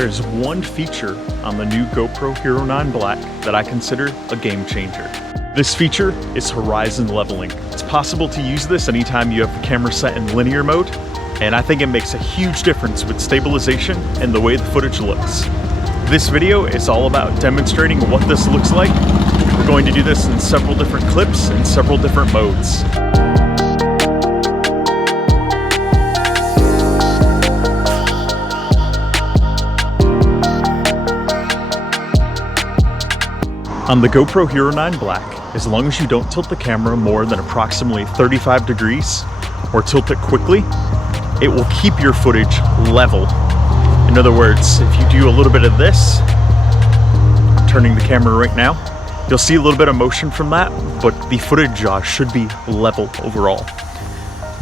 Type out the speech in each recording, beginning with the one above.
There is one feature on the new GoPro Hero 9 Black that I consider a game changer. This feature is horizon leveling. It's possible to use this anytime you have the camera set in linear mode, and I think it makes a huge difference with stabilization and the way the footage looks. This video is all about demonstrating what this looks like. We're going to do this in several different clips and several different modes. On the GoPro Hero 9 Black, as long as you don't tilt the camera more than approximately 35 degrees or tilt it quickly, it will keep your footage level. In other words, if you do a little bit of this, I'm turning the camera right now, you'll see a little bit of motion from that, but the footage should be level overall.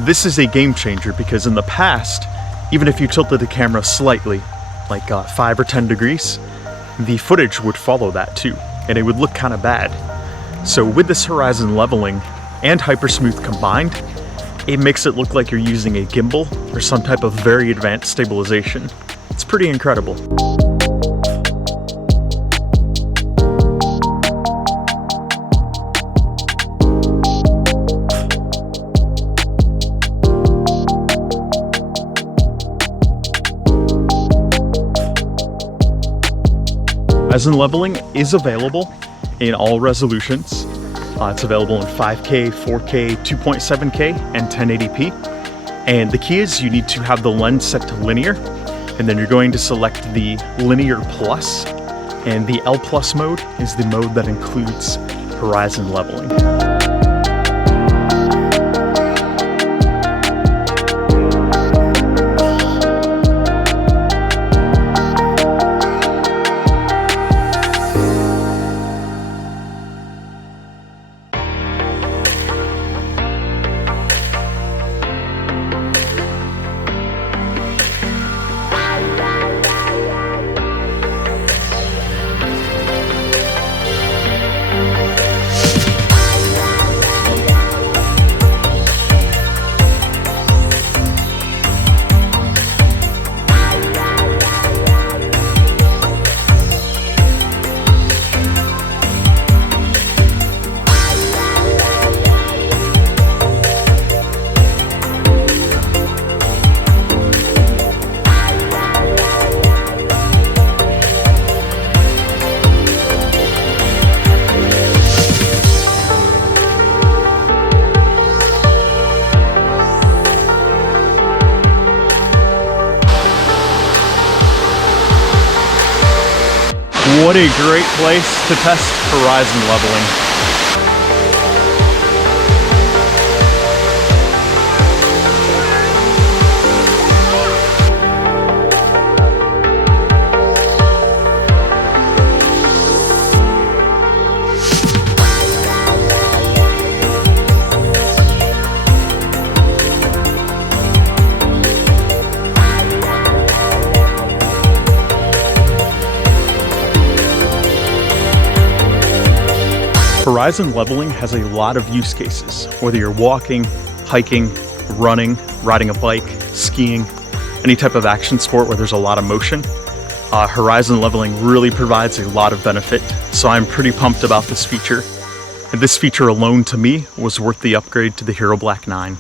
This is a game changer because in the past, even if you tilted the camera slightly, like 5 or 10 degrees, the footage would follow that too, and it would look kind of bad. So with this horizon leveling and hypersmooth combined, it makes it look like you're using a gimbal or some type of very advanced stabilization. It's pretty incredible. Horizon leveling is available in all resolutions. It's available in 5K, 4K, 2.7K, and 1080p. And the key is you need to have the lens set to linear, and then you're going to select the linear plus, and the L plus mode is the mode that includes horizon leveling. What a great place to test horizon leveling. Horizon leveling has a lot of use cases, whether you're walking, hiking, running, riding a bike, skiing, any type of action sport where there's a lot of motion. Horizon leveling really provides a lot of benefit, so I'm pretty pumped about this feature. And this feature alone to me was worth the upgrade to the Hero Black 9.